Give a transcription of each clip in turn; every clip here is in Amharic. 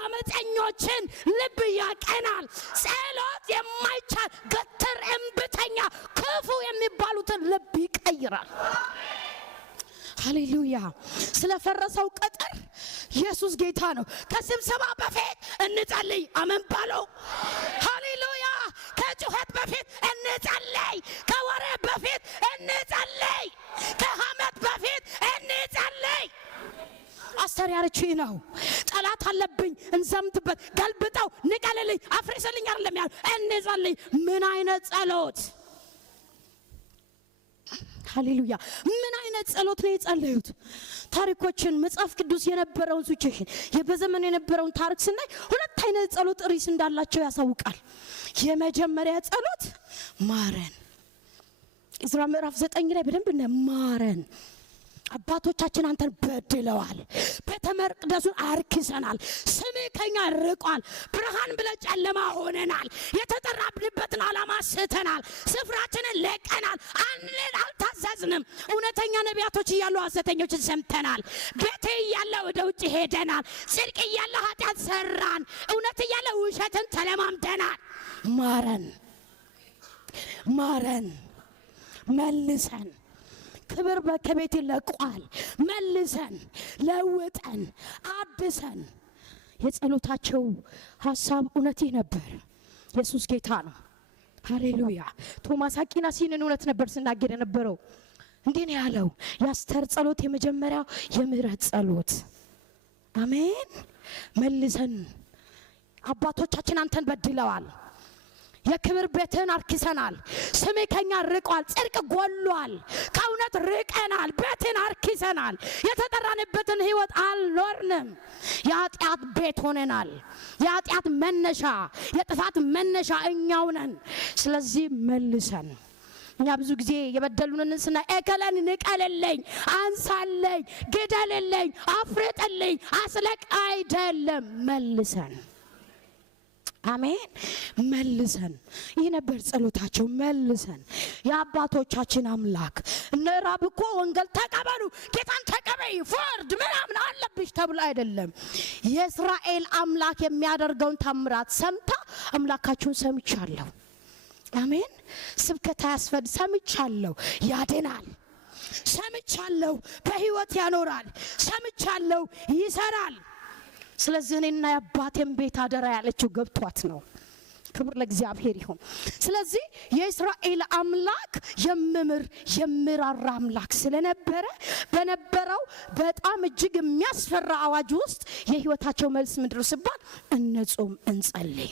አመፀኞችን ልብ ያቀናል። ጸሎት የማይቻል ገትር እምብተኛ ክፉ የሚባሉትን ልብ ይቀይራል። ሃሌሉያ። ስለፈረሰው ቅጥር ኢየሱስ ጌታ ነው። ከስብሰባ በፊት እንጸልይ። አሜን ባሉ። ሃሌሉያ። ከጩኸት በፊት እንጸልይ። ከወሬ በፊት እንጸልይ። ከሐሜት በፊት እንጸልይ። አስተር ያርቺ ነው። ጠላት አለብኝ እንዘምትበት፣ ገልብጠው፣ ንቀልልኝ፣ አፍርስልኝ አይደለም ያለው፣ እንጸልይ። ምን አይነት ጸሎት! ሃሌሉያ። ምን አይነት ጸሎት ነው የጸለዩት? ታሪኮችን መጽሐፍ ቅዱስ የነበረውን ሲቹዌሽን በዘመኑ የነበረውን ታሪክ ስናይ ሁለት አይነት ጸሎት ርዕስ እንዳላቸው ያሳውቃል። የመጀመሪያ ጸሎት ማረን። ዕዝራ ምዕራፍ 9 ላይ በደንብ ማረን፣ አባቶቻችን አንተን በድለዋል፣ ቤተ መቅደሱን አርክሰናል፣ ስምህ ከኛ ርቋል፣ ብርሃን ብለን ጨለማ ሆነናል፣ የተጠራብንበትን ዓላማ ስተናል፣ ስፍራችንን ለቀናል፣ አልታዘዝንም፣ እውነተኛ ነቢያቶች እያሉ ሐሰተኞችን ሰምተናል፣ ቤት እያለ ወደ ውጭ ሄደናል፣ ጽድቅ እያለ ኃጢአት ሰራን፣ እውነት እያለ ውሸትን ተለማምደናል። ማረን፣ ማረን፣ መልሰን። ክብር በከቤት ይለቋል። መልሰን፣ ለውጠን፣ አድሰን። የጸሎታቸው ሐሳብ እውነት ነበር። ኢየሱስ ጌታ ነው። ሃሌሉያ። ቶማስ አኪናስ ይህንን እውነት ነበር ሲናገር የነበረው። እንዲህ ነው ያለው፣ የአስተር ጸሎት የመጀመሪያው የምህረት ጸሎት። አሜን። መልሰን፣ አባቶቻችን አንተን በድለዋል፣ የክብር ቤትን አርክሰናል፣ ስምህ ከኛ ርቋል፣ ጽድቅ ጎሏል፣ ከእውነት ርቀናል፣ ቤትን አርክሰናል፣ የተጠራንበትን ህይወት አልኖርንም፣ የኃጢአት ቤት ሆነናል። የኃጢአት መነሻ፣ የጥፋት መነሻ እኛው ነን። ስለዚህ መልሰን። እኛ ብዙ ጊዜ የበደሉንን ስናይ እከለን ንቀልልኝ፣ አንሳለኝ፣ ግደልልኝ፣ አፍርጥልኝ፣ አስለቅ አይደለም፣ መልሰን። አሜን። መልሰን። ይህ ነበር ጸሎታቸው። መልሰን። የአባቶቻችን አምላክ እነ ራብ እኮ ወንጌል ተቀበሉ፣ ጌታን ተቀበይ፣ ፍርድ ምናምን አለብሽ ተብሎ አይደለም። የእስራኤል አምላክ የሚያደርገውን ታምራት ሰምታ አምላካችሁን ሰምቻለሁ። አሜን። ስብከት አያስፈድ፣ ሰምቻለሁ፣ ያድናል፣ ሰምቻለሁ፣ በህይወት ያኖራል፣ ሰምቻለሁ፣ ይሰራል። ስለዚህ እኔና የአባቴን ቤት አደራ ያለችው ገብቷት ነው። ክብር ለእግዚአብሔር ይሁን። ስለዚህ የእስራኤል አምላክ የሚራራ አምላክ ስለነበረ በነበረው በጣም እጅግ የሚያስፈራ አዋጅ ውስጥ የህይወታቸው መልስ ምንድነው ሲባል እንጹም፣ እንጸልይ።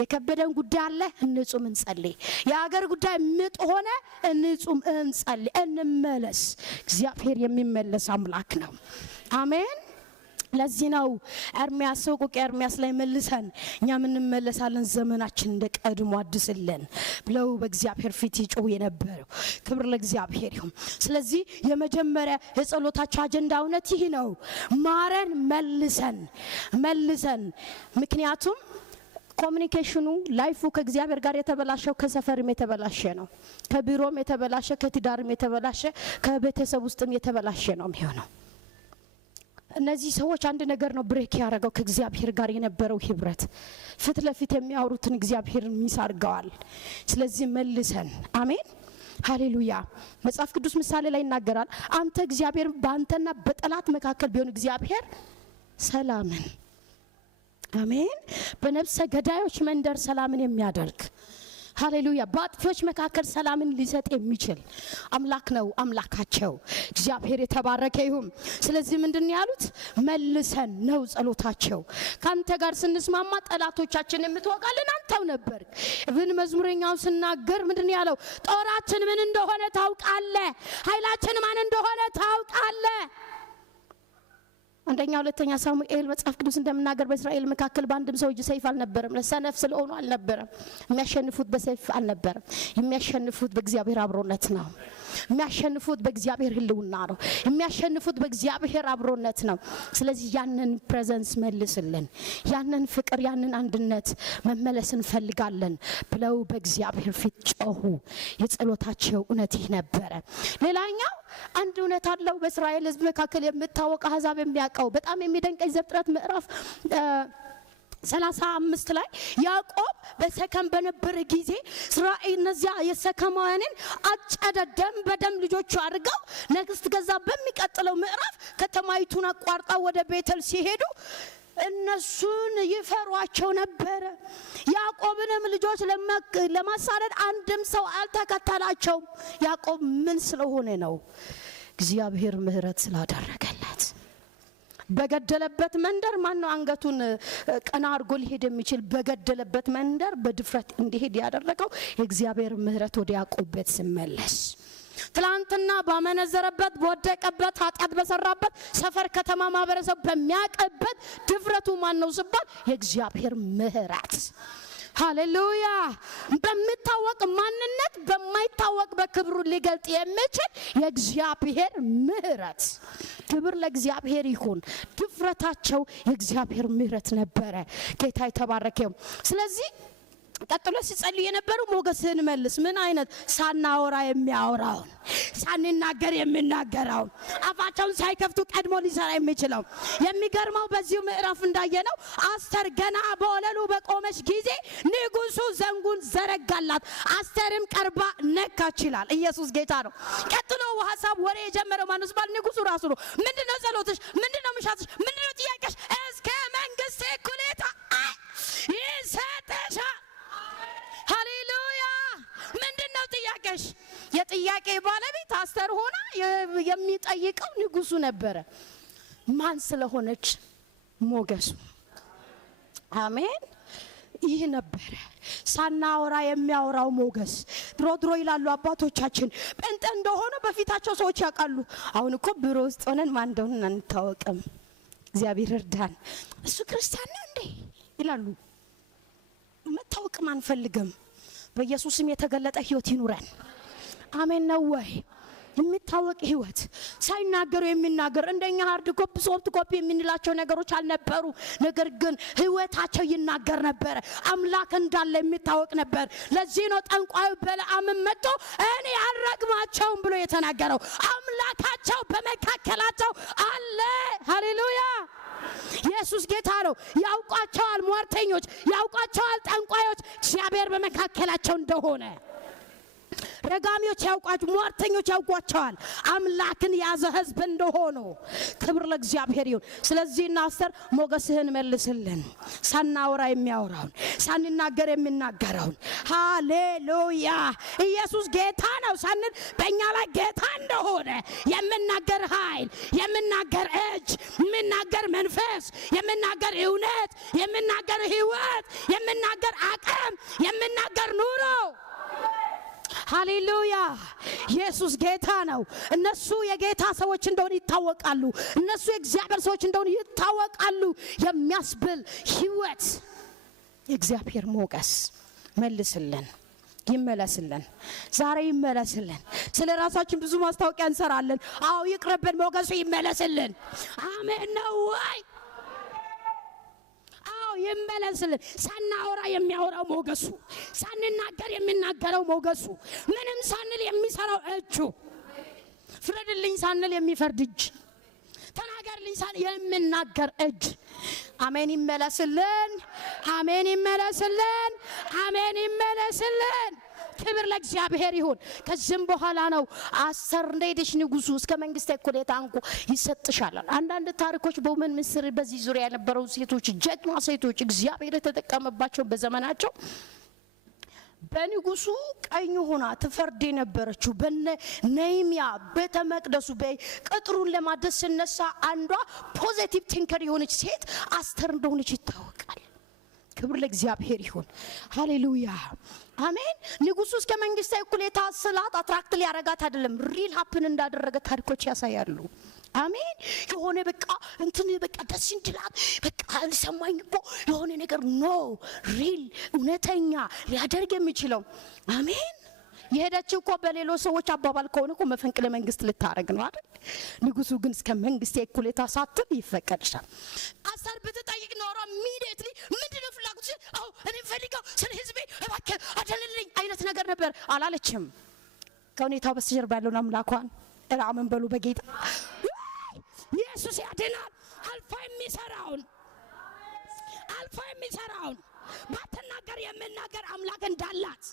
የከበደን ጉዳይ አለ፣ እንጹም፣ እንጸልይ። የሀገር ጉዳይ ምጥ ሆነ፣ እንጹም፣ እንጸልይ፣ እንመለስ። እግዚአብሔር የሚመለስ አምላክ ነው። አሜን። ለዚህ ነው ኤርሚያስ ቁቅ ኤርሚያስ ላይ መልሰን እኛ ምን እንመለሳለን፣ ዘመናችን እንደ ቀድሞ አድስልን ብለው በእግዚአብሔር ፊት ይጮሁ የነበረው። ክብር ለእግዚአብሔር ይሁን። ስለዚህ የመጀመሪያ የጸሎታቸው አጀንዳ እውነት ይህ ነው፣ ማረን፣ መልሰን፣ መልሰን። ምክንያቱም ኮሙኒኬሽኑ ላይፉ ከእግዚአብሔር ጋር የተበላሸው ከሰፈርም የተበላሸ ነው፣ ከቢሮም የተበላሸ፣ ከትዳርም የተበላሸ፣ ከቤተሰብ ውስጥም የተበላሸ ነው የሚሆነው። እነዚህ ሰዎች አንድ ነገር ነው ብሬክ ያደረገው፣ ከእግዚአብሔር ጋር የነበረው ህብረት። ፊት ለፊት የሚያወሩትን እግዚአብሔር ሚስ አድርገዋል። ስለዚህ መልሰን። አሜን። ሃሌሉያ። መጽሐፍ ቅዱስ ምሳሌ ላይ ይናገራል፣ አንተ እግዚአብሔር በአንተና በጠላት መካከል ቢሆን እግዚአብሔር ሰላምን። አሜን። በነፍሰ ገዳዮች መንደር ሰላምን የሚያደርግ ሃሌሉያ። በአጥፊዎች መካከል ሰላምን ሊሰጥ የሚችል አምላክ ነው አምላካቸው። እግዚአብሔር የተባረከ ይሁን። ስለዚህ ምንድን ያሉት መልሰን ነው ጸሎታቸው። ካንተ ጋር ስንስማማ ጠላቶቻችን የምትወጋልን አንተው ነበር። ብን መዝሙረኛው ሲናገር ምንድን ያለው? ጦራችን ምን እንደሆነ ታውቃለህ፣ ኃይላችን ማን እንደሆነ ታውቃለህ። አንደኛ ሁለተኛ ሳሙኤል መጽሐፍ ቅዱስ እንደምናገር በእስራኤል መካከል በአንድም ሰው እጅ ሰይፍ አልነበረም። ለሰነፍ ስለሆኑ አልነበረም። የሚያሸንፉት በሰይፍ አልነበረም። የሚያሸንፉት በእግዚአብሔር አብሮነት ነው። የሚያሸንፉት በእግዚአብሔር ህልውና ነው። የሚያሸንፉት በእግዚአብሔር አብሮነት ነው። ስለዚህ ያንን ፕሬዘንስ መልስልን፣ ያንን ፍቅር፣ ያንን አንድነት መመለስ እንፈልጋለን ብለው በእግዚአብሔር ፊት ጮሁ። የጸሎታቸው እውነት ይህ ነበረ። ሌላኛው አንድ እውነት አለው በእስራኤል ህዝብ መካከል የምታወቅ አሕዛብ የሚያውቀው በጣም የሚደንቀኝ ዘፍጥረት ምዕራፍ 35 ላይ ያዕቆብ በሰከም በነበረ ጊዜ እስራኤል እነዚያ የሰከማውያንን አጨደ፣ ደም በደም ልጆቹ አድርገው ንግሥት ገዛ። በሚቀጥለው ምዕራፍ ከተማይቱን አቋርጠው ወደ ቤተል ሲሄዱ እነሱን ይፈሯቸው ነበረ። ያዕቆብንም ልጆች ለማሳደድ አንድም ሰው አልተከተላቸውም። ያዕቆብ ምን ስለሆነ ነው? እግዚአብሔር ምሕረት ስላደረገለት። በገደለበት መንደር ማነው አንገቱን ቀና አድርጎ ሊሄድ የሚችል? በገደለበት መንደር በድፍረት እንዲሄድ ያደረገው የእግዚአብሔር ምሕረት ወደ ያዕቆብ ቤት ሲመለስ፣ ትላንትና ባመነዘረበት በወደቀበት ኃጢአት በሰራበት ሰፈር ከተማ ማህበረሰብ በሚያቀበት ድፍረቱ ማን ነው ሲባል የእግዚአብሔር ምሕረት። ሃሌሉያ! በሚታወቅ ማንነት በማይታወቅ በክብሩ ሊገልጥ የሚችል የእግዚአብሔር ምሕረት። ክብር ለእግዚአብሔር ይሁን። ድፍረታቸው የእግዚአብሔር ምሕረት ነበረ። ጌታ የተባረከ። ስለዚህ ቀጥሎ ሲጸልይ የነበረው ሞገስህን መልስ። ምን አይነት? ሳናወራ የሚያወራውን፣ ሳንናገር የሚናገረውን፣ አፋቸውን ሳይከፍቱ ቀድሞ ሊሰራ የሚችለው። የሚገርመው በዚሁ ምዕራፍ እንዳየነው አስተር ገና በወለሉ በቆመች ጊዜ ንጉሱ ዘንጉን ዘረጋላት፣ አስተርም ቀርባ ነካች ይላል። ኢየሱስ ጌታ ነው። ቀጥሎ ሐሳብ ወሬ የጀመረው ማንስ ባል ንጉሱ ራሱ ነው። ምንድነው ጸሎትሽ? ምንድነው ምሻትሽ? ምንድነው ጥያቄሽ? እስከ መንግስት እኩሌታ ይሰጥሻል። ሃሌሉያ! ምንድነው ጥያቄሽ? የጥያቄ ባለቤት አስተር ሆና የሚጠይቀው ንጉሱ ነበረ። ማን ስለሆነች? ሞገሱ። አሜን። ይህ ነበረ ሳናወራ የሚያወራው ሞገስ። ድሮ ይላሉ አባቶቻችን ጴንጤ እንደሆነ በፊታቸው ሰዎች ያውቃሉ። አሁን እኮ ቢሮ ውስጥ ሆነን ማን እንደሆነ አንታወቅም። እግዚአብሔር እርዳን። እሱ ክርስቲያን ነው እንዴ ይላሉ። መታወቅም አንፈልግም። በኢየሱስም የተገለጠ ህይወት ይኑረን። አሜን ነው ወይ? የሚታወቅ ህይወት፣ ሳይናገሩ የሚናገር። እንደኛ ሃርድ ኮፒ ሶፍት ኮፒ የምንላቸው ነገሮች አልነበሩ። ነገር ግን ህይወታቸው ይናገር ነበር። አምላክ እንዳለ የሚታወቅ ነበር። ለዚህ ነው ጠንቋዩ በለዓም መጥቶ እኔ አልረግማቸውም ብሎ የተናገረው። አምላካቸው በመካከላቸው አለ። ሃሌሉያ! ኢየሱስ ጌታ ነው። ያውቋቸዋል ሟርተኞች፣ ያውቋቸዋል ጠንቋዮች እግዚአብሔር በመካከላቸው እንደሆነ። ረጋሚዎች ያውቋቸው፣ ሟርተኞች ያውቋቸዋል አምላክን ያዘ ህዝብ እንደሆኑ። ክብር ለእግዚአብሔር ይሁን። ስለዚህ አስተር ሞገስህን መልስልን። ሳናወራ የሚያወራውን፣ ሳንናገር የሚናገረውን። ሃሌሉያ! ኢየሱስ ጌታ ነው ሳንል በእኛ ላይ ጌታ እንደሆነ የምናገር ኃይል፣ የምናገር እጅ፣ የምናገር መንፈስ፣ የምናገር እውነት፣ የምናገር ህይወት፣ የምናገር አቅም፣ የምናገር ኑሮ። ሃሌሉያ! ኢየሱስ ጌታ ነው። እነሱ የጌታ ሰዎች እንደሆኑ ይታወቃሉ። እነሱ የእግዚአብሔር ሰዎች እንደሆኑ ይታወቃሉ። የሚያስብል ህይወት የእግዚአብሔር ሞገስ መልስልን፣ ይመለስልን፣ ዛሬ ይመለስልን። ስለ ራሳችን ብዙ ማስታወቂያ እንሰራለን። አዎ ይቅርብን፣ ሞገሱ ይመለስልን። አሜን ነው ወይ? ይመለስልን። ሳናወራ የሚያወራው ሞገሱ፣ ሳንናገር የሚናገረው ሞገሱ፣ ምንም ሳንል የሚሰራው እጁ፣ ፍረድልኝ ሳንል የሚፈርድ እጅ፣ ተናገርልኝ ሳንል የሚናገር እጅ። አሜን ይመለስልን። አሜን ይመለስልን። አሜን ይመለስልን። ክብር ለእግዚአብሔር ይሁን። ከዚህም በኋላ ነው አስተር እንደሄደች ንጉሱ እስከ መንግስት እኩሌታ እንኳ ይሰጥሻል። አንዳንድ ታሪኮች በወመን ምስር በዚህ ዙሪያ የነበረው ሴቶች፣ ጀግና ሴቶች እግዚአብሔር የተጠቀመባቸው በዘመናቸው በንጉሱ ቀኝ ሆና ትፈርድ የነበረችው በነህምያ ቤተ መቅደሱ በቅጥሩን ለማደስ ሲነሳ አንዷ ፖዚቲቭ ቲንከር የሆነች ሴት አስተር እንደሆነች ይታወቃል። ክብር ለእግዚአብሔር ይሁን። ሃሌሉያ አሜን። ንጉሱ እስከ መንግስት እኩሌታ ስላት አትራክት ሊያረጋት አይደለም፣ ሪል ሀፕን እንዳደረገ ታሪኮች ያሳያሉ። አሜን። የሆነ በቃ እንትን በቃ ደስ እንድላት በቃ ሰማኝ እኮ የሆነ ነገር ነው ሪል እውነተኛ ሊያደርግ የሚችለው። አሜን። የሄደችው እኮ በሌሎች ሰዎች አባባል ከሆነ እኮ መፈንቅለ መንግስት ልታረግ ነው አይደል? ንጉሱ ግን እስከ መንግስት እኩሌታ ሳትል ይፈቀድሻል። አስተር ብትጠይቅ ኖሮ ኢሚዲየትሊ ምንድነው ፍላጎትሽ? አው እኔ ፈልገው ስለ ህዝቤ እባክህ አደልልኝ አይነት ነገር ነበር። አላለችም። ከሁኔታው በስተጀርባ ያለውን አምላኳን አሜን በሉ። በጌታ ኢየሱስ ያድናል። አልፎ የሚሰራውን አልፎ የሚሰራውን ባትናገር የምናገር አምላክ እንዳላት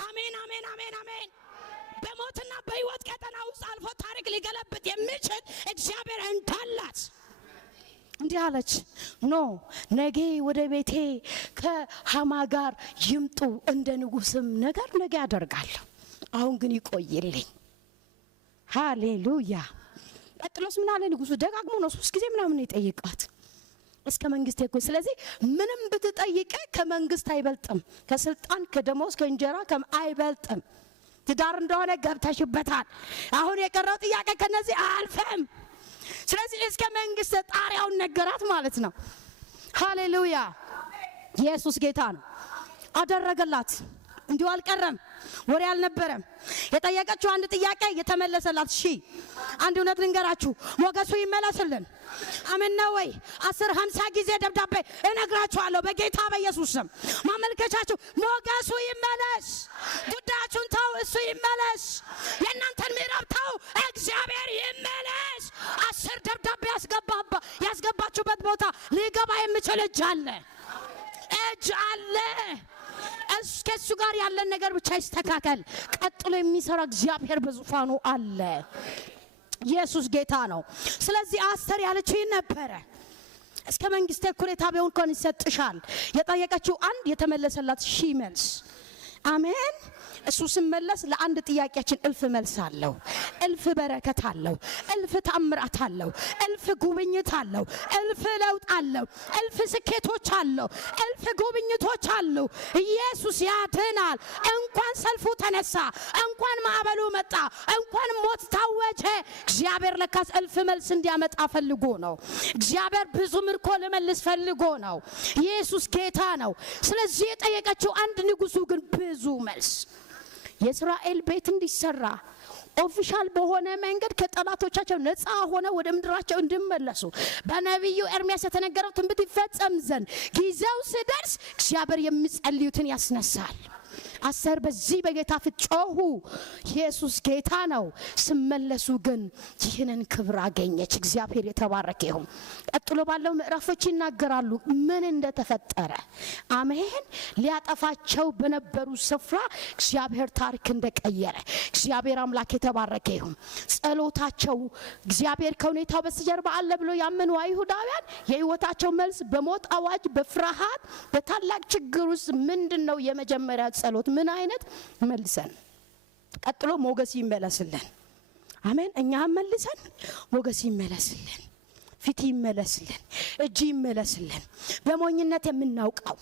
አሜን አሜን አሜን አሜን። በሞትና በሕይወት ቀጠና ውስጥ አልፎ ታሪክ ሊገለብጥ የሚችል እግዚአብሔር እንዳላት እንዲህ አለች። ኖ ነገ ወደ ቤቴ ከሐማ ጋር ይምጡ፣ እንደ ንጉሥም ነገር ነገ ያደርጋለሁ። አሁን ግን ይቆይልኝ። ሃሌሉያ። ቀጥሎስ ምን አለ ንጉሡ? ደጋግሞ ነው 3 ጊዜ ምናምን የጠየቃት እስከ መንግስት እኮ። ስለዚህ ምንም ብትጠይቀ ከመንግስት አይበልጥም፣ ከስልጣን ከደሞዝ ከእንጀራ አይበልጥም። ትዳር እንደሆነ ገብተሽበታል። አሁን የቀረው ጥያቄ ከነዚህ አልፈም። ስለዚህ እስከ መንግስት ጣሪያውን ነገራት ማለት ነው። ሃሌሉያ። ኢየሱስ ጌታ ነው። አደረገላት። እንዲሁ አልቀረም፣ ወሬ አልነበረም። የጠየቀችው አንድ ጥያቄ የተመለሰላት። አንድ እውነት ልንገራችሁ፣ ሞገሱ ይመለስልን። አሜን ነው ወይ? 10-50 ጊዜ ደብዳቤ እነግራችኋለሁ በጌታ በኢየሱስ ስም። ማመልከቻችሁ ሞገሱ ይመለስ። ጉዳያችሁን ተው፣ እሱ ይመለስ። የእናንተን ምዕራፍ ተው፣ እግዚአብሔር ይመለስ። 10 ደብዳቤ ያስገባችሁበት ቦታ ሊገባ የሚችል እጅ አለ። ከሱ ጋር ያለን ነገር ብቻ ይስተካከል። ቀጥሎ የሚሰራ እግዚአብሔር በዙፋኑ አለ። ኢየሱስ ጌታ ነው። ስለዚህ አስተር ያለችው ነበረ፣ እስከ መንግስት እኩሌታ ቢሆን እንኳን ይሰጥሻል። የጠየቀችው አንድ የተመለሰላት መልስ። አሜን። እሱ ሲመለስ ለአንድ ጥያቄያችን እልፍ መልስ አለው፣ እልፍ በረከት አለው፣ እልፍ ተአምራት አለው፣ እልፍ ጉብኝት አለው፣ እልፍ ለውጥ አለው፣ እልፍ ስኬቶች አለው፣ እልፍ ጉብኝቶች አለው። ኢየሱስ ያድናል። እንኳን ሰልፉ ተነሳ፣ እንኳን ማዕበሉ መጣ፣ እንኳን ሞት ታወጀ፣ እግዚአብሔር ለካስ እልፍ መልስ እንዲያመጣ ፈልጎ ነው። እግዚአብሔር ብዙ ምርኮ ለመልስ ፈልጎ ነው። ኢየሱስ ጌታ ነው። ስለዚህ የጠየቀችው አንድ፣ ንጉሱ ግን ብዙ መልስ። የእስራኤል ቤት እንዲሰራ ኦፊሻል በሆነ መንገድ ከጠላቶቻቸው ነፃ ሆነ ወደ ምድራቸው እንዲመለሱ በነቢዩ ኤርሚያስ የተነገረው ትንቢት ይፈጸም ዘንድ ጊዜው ሲደርስ እግዚአብሔር የሚጸልዩትን ያስነሳል። አስተር በዚህ በጌታ ፊት ጮሁ። ኢየሱስ ጌታ ነው። ስመለሱ ግን ይህንን ክብር አገኘች። እግዚአብሔር የተባረከ ይሁን። ቀጥሎ ባለው ምዕራፎች ይናገራሉ ምን እንደተፈጠረ። አሜን። ሊያጠፋቸው በነበሩ ስፍራ እግዚአብሔር ታሪክ እንደቀየረ እግዚአብሔር አምላክ የተባረከ ይሁን። ጸሎታቸው እግዚአብሔር ከሁኔታው በስተጀርባ አለ ብሎ ያመኑ አይሁዳውያን የህይወታቸው መልስ በሞት አዋጅ፣ በፍርሃት፣ በታላቅ ችግር ውስጥ ምንድነው የመጀመሪያ ጸሎት? ምን አይነት መልሰን? ቀጥሎ ሞገስ ይመለስልን። አሜን። እኛ መልሰን ሞገስ ይመለስልን፣ ፊት ይመለስልን፣ እጅ ይመለስልን። በሞኝነት የምናውቀው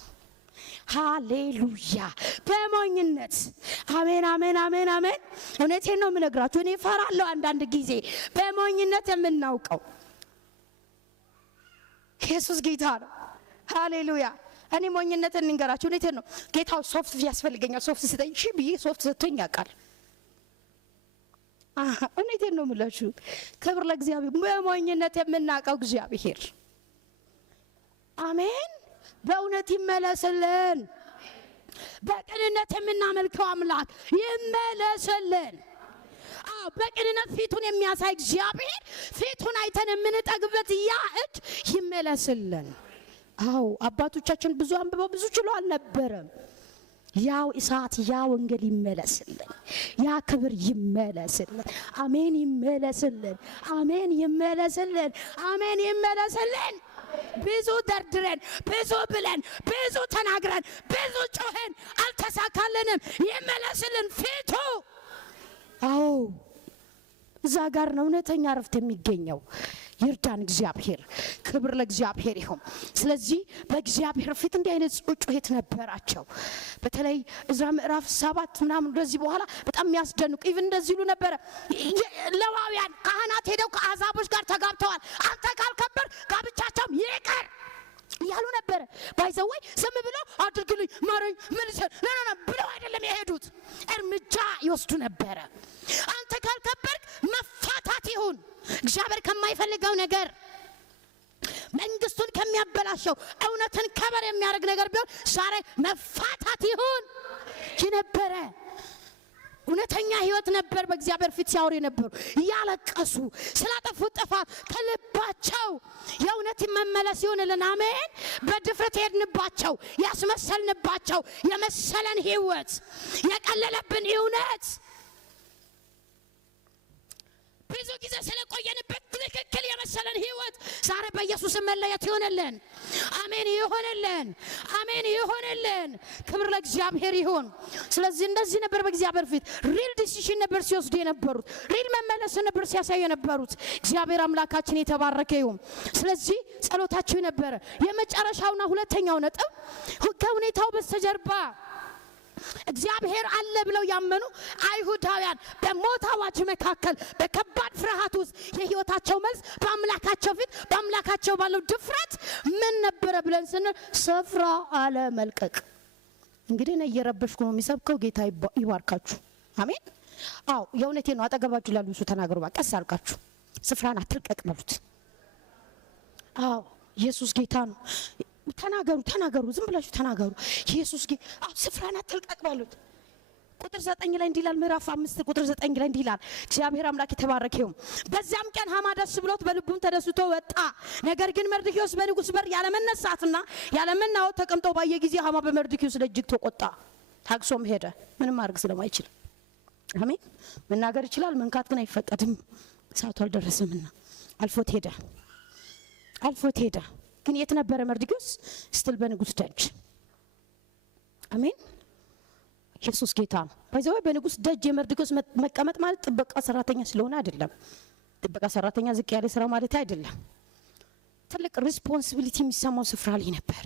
ሃሌሉያ፣ በሞኝነት አሜን አሜን አሜን አሜን። እውነቴን ነው የምነግራችሁ። እኔ እፈራለሁ አንዳንድ ጊዜ። በሞኝነት የምናውቀው ኢየሱስ ጌታ ነው። ሃሌሉያ። እኔ ሞኝነትን እንገራችሁ። እውነቴን ነው። ጌታው ሶፍት ያስፈልገኛል፣ ሶፍት ስጠኝ ብዬ ሶፍት ሰጥቶኝ ያውቃል። እውነቴን ነው የምላችሁ። ክብር ለእግዚአብሔር። በሞኝነት የምናውቀው እግዚአብሔር አሜን በእውነት ይመለስልን። በቅንነት የምናመልከው አምላክ ይመለስልን። በቅንነት ፊቱን የሚያሳይ እግዚአብሔር ፊቱን አይተን የምንጠግበት ያ እጅ ይመለስልን። አባቶቻችን ብዙ አንብበው ብዙ ችሎ አልነበረም። ያው እሳት ያ ወንጌል ይመለስልን፣ ያ ክብር ይመለስልን። አሜን ይመለስልን፣ አሜን ይመለስልን፣ አሜን ይመለስልን። ብዙ ደርድረን ብዙ ብለን ብዙ ተናግረን ብዙ ጮህን አልተሳካልንም። ይመለስልን ፊቱ። እዛ ጋር ነው እውነተኛ ረፍት የሚገኘው። ይርዳን እግዚአብሔር። ክብር ለእግዚአብሔር ይሁን። ስለዚህ በእግዚአብሔር ፊት እንዲህ አይነት ጩኸት ነበራቸው። በተለይ እዝራ ምዕራፍ 7 ምናምን እንደዚህ በኋላ በጣም የሚያስደንቁ ኢቭን እንደዚህ ይሉ ነበረ። ሌዋውያን ካህናት ሄደው ከአሕዛቦች ጋር ተጋብተዋል፣ አንተ ካልከበር ጋብቻቸውም ይቀር እያሉ ነበረ። ባይዘወይ ዝም ብሎ አድርግልኝ ማረኝ መልሰን ለና ብለው አይደለም የሄዱት፣ እርምጃ ይወስዱ ነበረ። አንተ ካልከበርክ መፋታት ይሁን። እግዚአብሔር ከማይፈልገው ነገር፣ መንግስቱን ከሚያበላሸው እውነትን ከበር የሚያደርግ ነገር ቢሆን ዛሬ መፋታት ይሁን ይነበረ። እውነተኛ ህይወት ነበር በእግዚአብሔር ፊት ሲያወሩ የነበሩ ያለቀሱ ስላጠፉት ጥፋት ከልባቸው የእውነት መመለስ ይሁንልን። አሜን። በድፍረት ሄድንባቸው ያስመሰልንባቸው የመሰለን ህይወት የቀለለብን እውነት ብዙ ጊዜ ስለቆየንበት ትክክል የመሰለን ህይወት ዛሬ በኢየሱስ መለየት ይሆንልን። አሜን ይሆንልን። አሜን ይሆንልን። ክብር ለእግዚአብሔር ይሁን። ስለዚህ እንደዚህ ነበር በእግዚአብሔር ፊት ሪል ዲሲሽን ነበር ሲወስዱ የነበሩት፣ ሪል መመለስ ነበር ሲያሳዩ የነበሩት። እግዚአብሔር አምላካችን የተባረከ ይሁን። ስለዚህ ጸሎታቸው ነበረ። የመጨረሻውና ሁለተኛው ነጥብ ከሁኔታው በስተጀርባ እግዚአብሔር አለ ብለው ያመኑ አይሁዳውያን በሞት አዋጅ መካከል በከባድ ፍርሃት ውስጥ የህይወታቸው መልስ በአምላካቸው ፊት በአምላካቸው ባለው ድፍረት ምን ነበረ ብለን ስንል ስፍራ አለ መልቀቅ። እንግዲህ እኔ እየረበሽኩ ነው የሚሰብከው። ጌታ ይባርካችሁ። አሜን። አዎ የእውነቴ ነው። አጠገባችሁ ላሉ ሰው ተናገሩ። ቀስ አድርጋችሁ ስፍራን አትልቀቅ በሉት። አዎ ኢየሱስ ጌታ ነው። ተናገሩ ዝም ብላችሁ ተናገሩ። ኢየሱስ ስፍራን አትልቀቅ በሉት። ቁጥር 9 ላይ እንዲላል ምዕራፍ 5 ቁጥር 9 ላይ እንዲላል እግዚአብሔር አምላክ የተባረከ ይሁን። በዚያም ቀን ሐማ ደስ ብሎት በልቡም ተደስቶ ወጣ። ነገር ግን መርዶክዮስ በንጉሥ በር ያለመነሳትና ያለመናወጥ ተቀምጦ ባየ ጊዜ ሐማ በመርዶክዮስ ላይ እጅግ ተቆጣ። ታግሶም ሄደ፣ ምንም ማድረግ ስለማይችል። አሜን። መናገር ይችላል፣ መንካት ግን አይፈቀድም። ሰዓቱ አልደረሰምና አልፎት ሄደ። ግን የት ነበረ መርዶክዮስ? ስትል በንጉሥ ደጅ። አሜን። ኢየሱስ ጌታ ነው። ባይዘው በንጉሥ ደጅ የመርዶክዮስ መቀመጥ ማለት ጥበቃ ሰራተኛ ስለሆነ አይደለም። ጥበቃ ሰራተኛ ዝቅ ያለ ስራ ማለት አይደለም። ትልቅ ሪስፖንሲቢሊቲ የሚሰማው ስፍራ ላይ ነበር።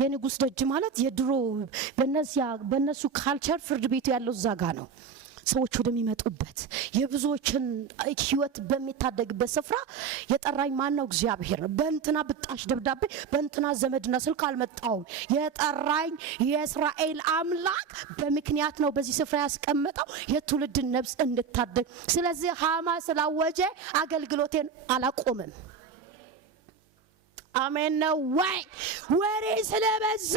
የንጉሥ ደጅ ማለት የድሮ በነሱ ካልቸር ፍርድ ቤቱ ያለው ዛጋ ነው። ሰዎች ወደሚመጡበት የብዙዎችን ህይወት በሚታደግበት ስፍራ የጠራኝ ማን ነው? እግዚአብሔር ነው። በእንትና ብጣሽ ደብዳቤ በእንትና ዘመድና ስልክ አልመጣውም። የጠራኝ የእስራኤል አምላክ በምክንያት ነው በዚህ ስፍራ ያስቀመጠው የትውልድን ነፍስ እንድታደግ። ስለዚህ ሐማ ስላወጀ አገልግሎቴን አላቆምም። አሜን ነው ወይ? ወሬ ስለበዛ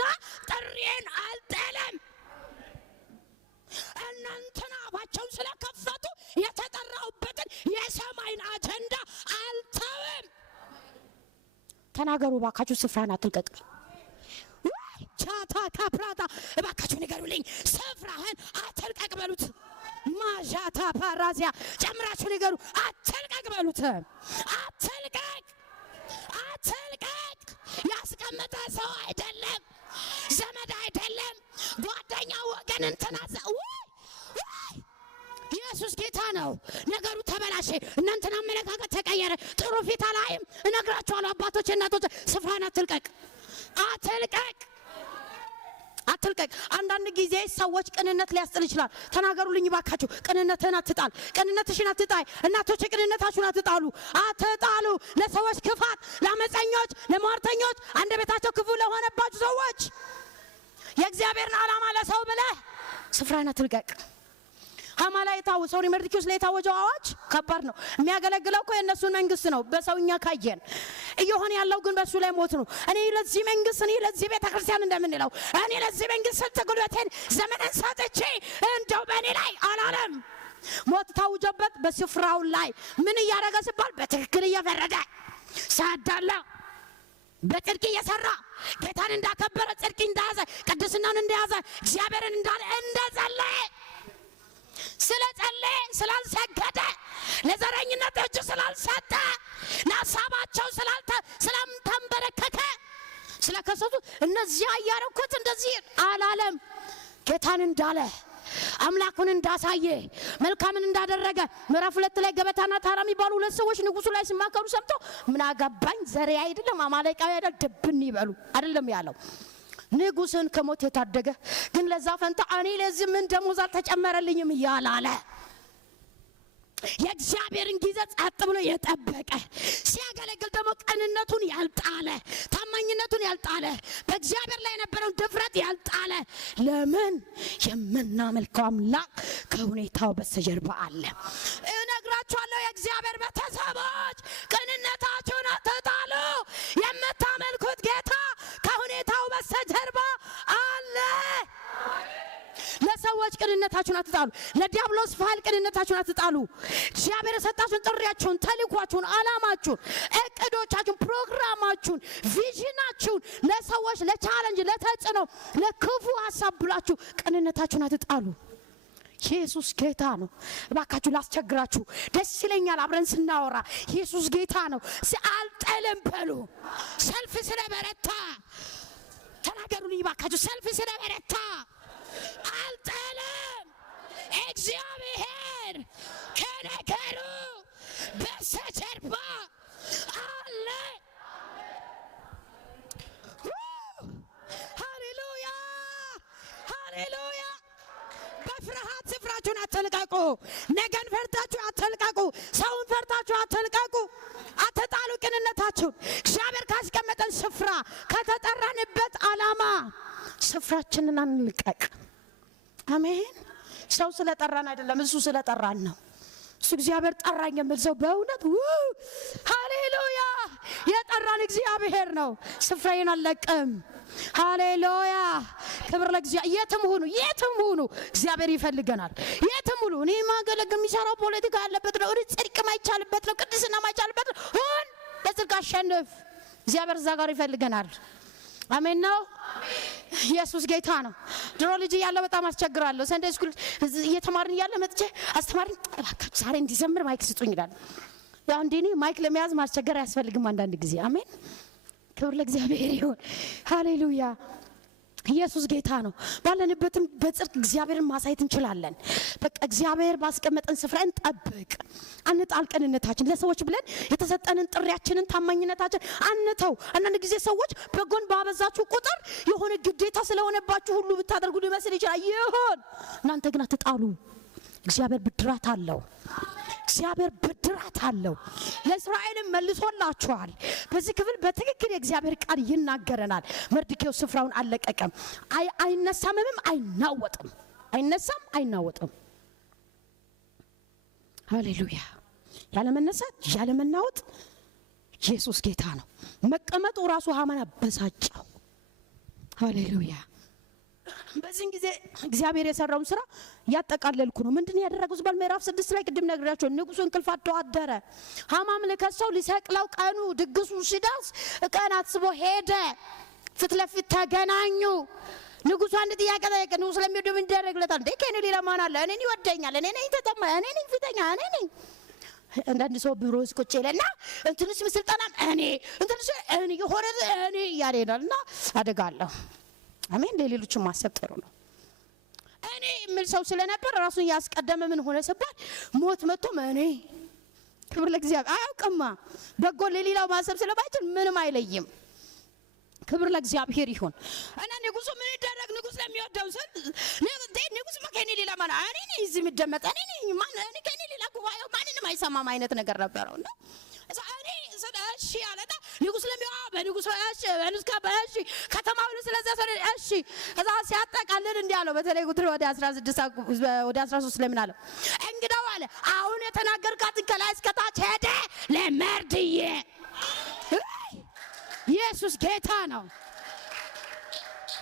ጥሪዬን አልጠለም። እናንተና አፋቸውን ስለከፈቱ የተጠራውበትን የሰማይን አጀንዳ አልተውም። ተናገሩ ባካችሁ። ስፍራን አትልቀቅ። ቻታ ካፕራታ ባካችሁ ንገሩልኝ። ስፍራህን አትልቀቅ በሉት። ማጃታ ፓራዚያ ጨምራችሁ ንገሩ። አትልቀቅ በሉት። አትልቀቅ። ያስቀመጠ ሰው አይደለም፣ ዘመድ አይደለም፣ ጓደኛ ወገን እንተናዘ ኢየሱስ ጌታ ነው። ነገሩ ተበላሸ። እናንተና አመለካከት ተቀየረ። ጥሩ ፊት አላይም። እነግራችኋለሁ አባቶች እናቶች፣ ስፍራን አትልቀቅ። አንዳንድ ጊዜ ሰዎች ቅንነት ሊያስጥል ይችላል። ተናገሩልኝ ባካችሁ። ቅንነትህን አትጣል። ቅንነትሽን አትጣይ። እናቶች ቅንነታችሁን አትጣሉ። ለሰዎች ክፋት፣ ለአመፀኞች፣ ለሟርተኞች፣ አንደበታቸው ክፉ ለሆነባችሁ ሰዎች የእግዚአብሔርን ዓላማ ለሰው ብለህ ስፍራን አትልቀቅ። ሐማ ላይ መርዶክዮስ ላይ የታወጀው አዋጅ ከባድ ነው። የሚያገለግለው እኮ የእነሱን መንግስት ነው በሰውኛ ካየን። እየሆነ ያለው ግን በሱ ላይ ሞት ነው። እኔ ለዚህ መንግስት፣ እኔ ለዚህ ቤተክርስቲያን እንደምንለው እኔ ለዚህ መንግስት ስንት ጉልበቴን ዘመንን ሰጥቼ እንደው በእኔ ላይ አላለም። ሞት ታውጆበት በስፍራው ላይ ምን እያደረገ ሲባል በትክክል እየፈረደ ሳዳላ በጽድቅ እየሰራ ጌታን እንዳከበረ ጽድቅ እንደያዘ ቅድስናን እንደያዘ እግዚአብሔርን እንዳለ እንደጸለየ ስለጸለየ ስላልሰገደ ለዘረኝነት እጅ ስላልሰጠ ለሀሳባቸው ስላልተንበረከከ ስለከሰቱ እነዚያ እያረኩት እንደዚህ አላለም። ጌታን እንዳለ አምላኩን እንዳሳየ መልካምን እንዳደረገ ምዕራፍ 2 ላይ ገበታና ታራ የሚባሉ ሁለት ሰዎች ንጉሱ ላይ ሲማከሩ ሰምቶ ምን አገባኝ ዘሬ አይደለም አማሌቃዊ አይደለም ድብን ይበሉ አይደለም ያለው። ንጉስን ከሞት የታደገ ግን ለዛ ፈንታ እኔ ለዚህ ምን ደሞዝ አልተጨመረልኝም ያላለ የእግዚአብሔርን ጊዜ ጸጥ ብሎ የጠበቀ ሲያገለግል ደግሞ ቅንነቱን ያልጣለ ታማኝነቱን ያልጣለ በእግዚአብሔር ላይ የነበረውን ድፍረት ያልጣለ። ለምን? የምናመልከው አምላክ ከሁኔታው በስተጀርባ አለ። እነግራችኋለሁ የእግዚአብሔር ቤተሰቦች ቅንነታችሁን አትጣሉ። የምታመልኩት ጌታ ከሁኔታው በስተጀርባ አለ። ለሰው ለሰዎች ቅንነታችሁን አትጣሉ። ለዲያብሎስ ፋይል ቅንነታችሁን አትጣሉ። እግዚአብሔር የሰጣችሁን ጥሪያችሁን፣ ተልኳችሁን፣ አላማችሁን፣ እቅዶቻችሁን፣ ፕሮግራማችሁን፣ ቪዥናችሁን ለሰዎች ለቻሌንጅ፣ ለተጽዕኖ፣ ለክፉ ሐሳብ ብላችሁ ቅንነታችሁን አትጣሉ። ኢየሱስ ጌታ ነው። እባካችሁ ላስቸግራችሁ፣ ደስ ይለኛል አብረን ስናወራ። ኢየሱስ ጌታ ነው። አልጠልም በሉ። ሰልፍ ስለበረታ ተናገሩልኝ እባካችሁ። ሰልፍ ስለበረታ አልጠልም። እግዚአብሔር ከነገሩ በስተጀርባ አለ። ሃሌሉያ ሃሌሉያ። በፍርሃት ስፍራችሁን አትልቀቁ። ነገን ፈርታችሁ አትልቀቁ። ሰውን ፈርታችሁ አትልቀቁ። አትጣሉ ቅንነታችሁን። እግዚአብሔር ካስቀመጠን ስፍራ ከተጠራንበት ዓላማ ስፍራችንን አንልቀቅ። አሜን። ሰው ስለጠራን አይደለም፣ እሱ ስለጠራን ነው። እሱ እግዚአብሔር ጠራኝ የሚል ሰው በእውነት ሃሌሉያ የጠራን እግዚአብሔር ነው። ስፍራዬን አልለቅም። ሃሌሉያ ክብር ለእግዚአብሔር። የትም ሁኑ እግዚአብሔር ይፈልገናል። የትም ሁኑ። እኔ ማገለግል የሚሰራው ፖለቲካ ያለበት ነው፣ ጽድቅ ማይቻልበት ነው፣ ቅድስና ማይቻልበት ነው። ሁን በጽድቅ አሸንፍ። እግዚአብሔር እዛ ጋር ይፈልገናል። አሜን ነው። ኢየሱስ ጌታ ነው። ድሮ ልጅ እያለሁ በጣም አስቸግራለሁ። ሰንደይ ስኩል እየተማርን እያለ መጥቼ አስተማሪ እባካችሁ ዛሬ እንዲዘምር ማይክ ስጡኝ ይላል። ያው እንዴ ማይክ ለመያዝ ማስቸገር አያስፈልግም አንዳንድ ጊዜ። አሜን ክብር ለእግዚአብሔር ይሁን። ሃሌሉያ ኢየሱስ ጌታ ነው። ባለንበትም በጽድቅ እግዚአብሔርን ማሳየት እንችላለን። በቃ እግዚአብሔር ባስቀመጠን ስፍራ እንጠብቅ። አንጣል ቅንነታችን። ለሰዎች ብለን የተሰጠንን ጥሪያችንን፣ ታማኝነታችን አንተው። አንዳንድ ጊዜ ሰዎች በጎን ባበዛችሁ ቁጥር የሆነ ግዴታ ስለሆነባችሁ ሁሉ ብታደርጉ ሊመስል ይችላል። ይሁን፣ እናንተ ግን አትጣሉ። እግዚአብሔር ብድራት አለው። እግዚአብሔር ብድራት አለው። ለእስራኤልም መልሶላቸዋል። በዚህ ክፍል በትክክል የእግዚአብሔር ቃል ይናገረናል። መርዶክዮስ ስፍራውን አልለቀቀም። አይነሳምም፣ አይናወጥም። አይነሳም፣ አይናወጥም። ሃሌሉያ። ያለመነሳት ያለመናወጥ ኢየሱስ ጌታ ነው። መቀመጡ ራሱ ሃማን አበሳጨው። ሃሌሉያ። በዚህ ጊዜ እግዚአብሔር የሰራውን ስራ ያጠቃለልኩ ነው። ምንድን ያደረገው ዝባል ምዕራፍ 6 ላይ ቅድም ነግራችሁ ንጉሡ እንቅልፍ አጥቶ አደረ። ሃማም ለከሰው ሊሰቅለው ቀኑ ድግሱ ሲደርስ ቀን አስቦ ሄደ። ፊት ለፊት ተገናኙ። ንጉሡ አንድ ጥያቄ ጠየቀ። ንጉሡ ስለሚወደው ምን ይደረግለታል? እንዴ ከኔ ሌላ ማን አለ? እኔን ይወደኛል። እኔ ነኝ ተጠማ፣ እኔ ነኝ ፊተኛ፣ እኔ ነኝ። አንዳንድ ሰው ቢሮ ውስጥ ቁጭ ይለና እንትንስ ስልጣና እኔ እንትንስ እኔ የሆነ እኔ እያለ ይላልና አደጋለሁ። አሜን። ለሌሎች ማሰብ ጥሩ ነው። እኔ ምን ሰው ስለነበር ራሱን ያስቀደመ ምን ሆነ ሲባል ሞት መጥቶ እኔ ክብር ለእግዚአብሔር አያውቅማ። በጎ ለሌላው ማሰብ ስለማይችል ምንም አይለይም። ክብር ለእግዚአብሔር ይሁን። እና ንጉሡ ምን ይደረግ? ንጉሥ ለሚወደው ሰው ንጉሥ ከኔ ሌላ ማን እኔ ነኝ እዚህ የምደመጥ እኔ ነኝ ማን እኔ ከኔ ሌላ ጉባኤው ማንንም አይሰማም አይነት ነገር ነበረውና እኔ እሺ አለና ንጉሥ ለሚዋ በንጉሥ እሺ በንስካ በእሺ ከተማው ስለዛ ሰለ እሺ ከዛ ሲያጠቃልል እንዲህ አለው። በተለይ ቁጥር ወደ 13 ለምን አለው? እንግዳው አለ አሁን የተናገርካትን ከላይ እስከ ታች ሄደ ለመርድዬ። ኢየሱስ ጌታ ነው።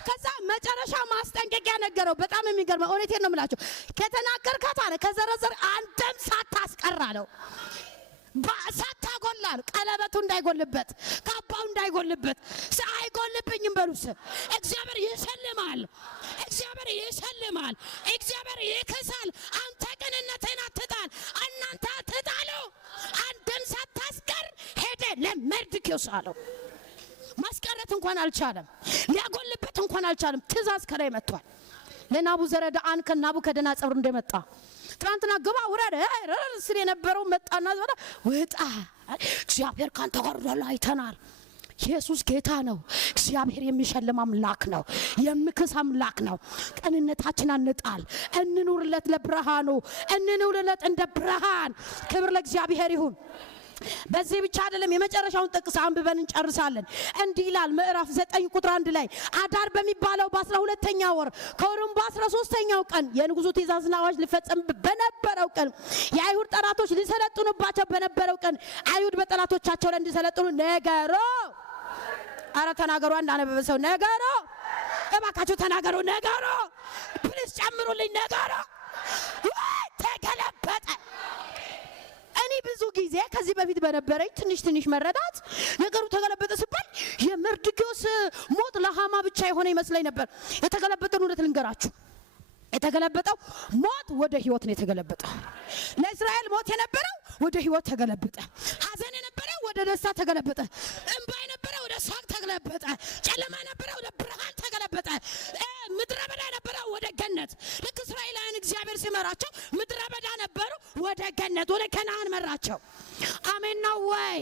ከዛ መጨረሻ ማስጠንቀቂያ ነገረው። በጣም የሚገርመው እውነቴን ነው የምላችሁ። ከተናገርካት አለ ከዘረዘር አንተም ሳታስቀራ ነው ሳታጎላ ነው። ቀለበቱ እንዳይጎልበት፣ ካባው እንዳይጎልበት፣ አይጎልብኝም በሉስ። እግዚአብሔር ይሰልማል፣ እግዚአብሔር ይሰልማል፣ እግዚአብሔር ይክሳል። አንተ ቅንነትን አትጣል፣ እናንተ አትጣሉ። አንተም ሳታስቀር ሄደ ለመርዶክዮስ አለው። ማስቀረት እንኳን አልቻለም፣ ሊያጎልበት እንኳን አልቻለም። ትእዛዝ ከላይ መጥቷል። ለናቡዘረዳን ከናቡከደነፆር እንደመጣ ትናንትና ግባ ውረድ ስለ የነበረው መጣና ወጣ። እግዚአብሔር ካንተ ጋር እንዳለ አይተናል። ኢየሱስ ጌታ ነው። እግዚአብሔር የሚሸልም አምላክ ነው፣ የሚክስ አምላክ ነው። ቅንነታችን አንጣል፣ እንኑርለት ለብርሃኑ፣ እንኑርለት እንደ ብርሃን። ክብር ለእግዚአብሔር ይሁን። በዚህ ብቻ አይደለም። የመጨረሻውን ጥቅስ አንብበን እንጨርሳለን። እንዲህ ይላል ምዕራፍ 9 ቁጥር 1 ላይ አዳር በሚባለው በ12ኛው ወር ከወሩም በ13ኛው ቀን የንጉሡ ትእዛዝና አዋጅ ሊፈጸም በነበረው ቀን የአይሁድ ጠላቶች ሊሰለጥኑባቸው በነበረው ቀን አይሁድ በጠላቶቻቸው ላይ እንዲሰለጥኑ ነገሮ። አረ ተናገሩ። እንዳነበበ ሰው ነገሮ። እባካችሁ ተናገሩ። ነገሩ ፕሊስ ጨምሩልኝ። ነገሩ ተገለበጠ። እኔ ብዙ ጊዜ ከዚህ በፊት በነበረኝ ትንሽ መረዳት ነገሩ ተገለበጠ ሲባል የመርዶክዮስ ሞት ለሃማ ብቻ የሆነ ይመስለኝ ነበር። የተገለበጠውን እውነት ልንገራችሁ። የተገለበጠው ሞት ወደ ህይወት ነው የተገለበጠው። ለእስራኤል ሞት የነበረው ወደ ህይወት ተገለበጠ። ሐዘን የነበረው ወደ ደስታ ተገለበጠ። እንባ የነበረው ወደ ሳቅ ተገለበጠ። ጨለማ የነበረው ወደ ብርሃን ተገለበጠ። ምድረ በዳ የነበረው ወደ ገነት። ልክ እስራኤላውያን እግዚአብሔር ሲመራቸው ምድረ በዳ ነበሩ፣ ወደ ገነት ወደ ከነዓን መራቸው። አሜን ነው ወይ?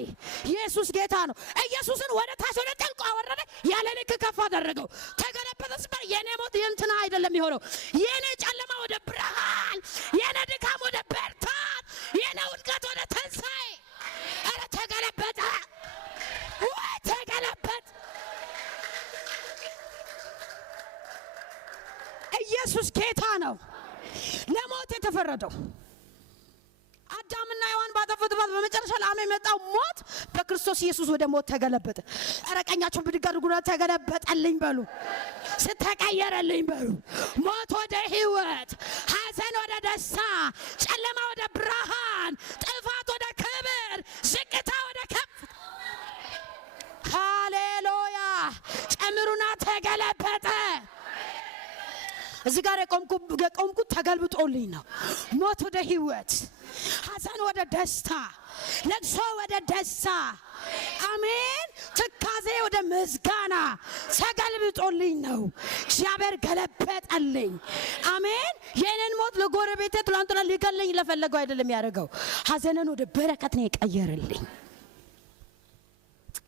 ኢየሱስ ጌታ ነው። ኢየሱስን ወደ ታች ወደ ጥልቁ አወረደ፣ ያለ ልክ ከፍ አደረገው። ተገለበጠ ሲባል የኔ ሞት የእንትና አይደለም የሆነው። የኔ ጨለማ ወደ ብርሃን፣ የኔ ድካም ወደ ብርታት፣ የኔ ውድቀት ወደ ትንሣኤ። ኧረ ተገለበጠ ወይ ተገለበጠ። ኢየሱስ ጌታ ነው። ለሞት የተፈረደው አዳምና ሔዋን ባጠፉት ጥፋት በመጨረሻ ለዓለም የመጣው ሞት በክርስቶስ ኢየሱስ ወደ ሞት ተገለበጠ። ኧረ ቀኛችሁን ብድግ አድርጉና ተገለበጠልኝ በሉ። ስተቀየረልኝ በሉ። ሞት ወደ ህይወት፣ ሐዘን ወደ ደስታ፣ ጨለማ ወደ ብርሃን፣ ጥፋት ወደ ክብር፣ ዝቅታ ወደ ከፍ። ሃሌሉያ! ጨምሩና ተገለበጠ። እዚህ ጋር የቆምኩት ተገልብጦልኝ ነው። ሞት ወደ ህይወት፣ ሐዘን ወደ ደስታ፣ ለቅሶ ወደ ደስታ፣ አሜን፣ ትካዜ ወደ ምስጋና ተገልብጦልኝ ነው። እግዚአብሔር ገለበጠልኝ። አሜን። የኔን ሞት ለጎረቤቴ ትላንትና ሊገለኝ ለፈለገው አይደለም ያደረገው። ሐዘንን ወደ በረከት ነው የቀየረልኝ።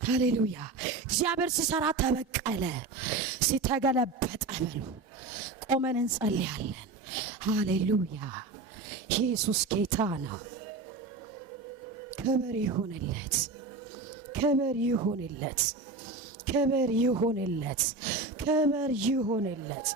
ሃሌሉያ! እግዚአብሔር ሲሰራ ተበቀለ፣ ሲተገለበጠ በሉ። ቆመን እንጸልያለን። ሃሌሉያ! ኢየሱስ ጌታ ነው። ክብር ይሁንለት፣ ክብር ይሁንለት፣ ክብር ይሁንለት፣ ክብር ይሁንለት።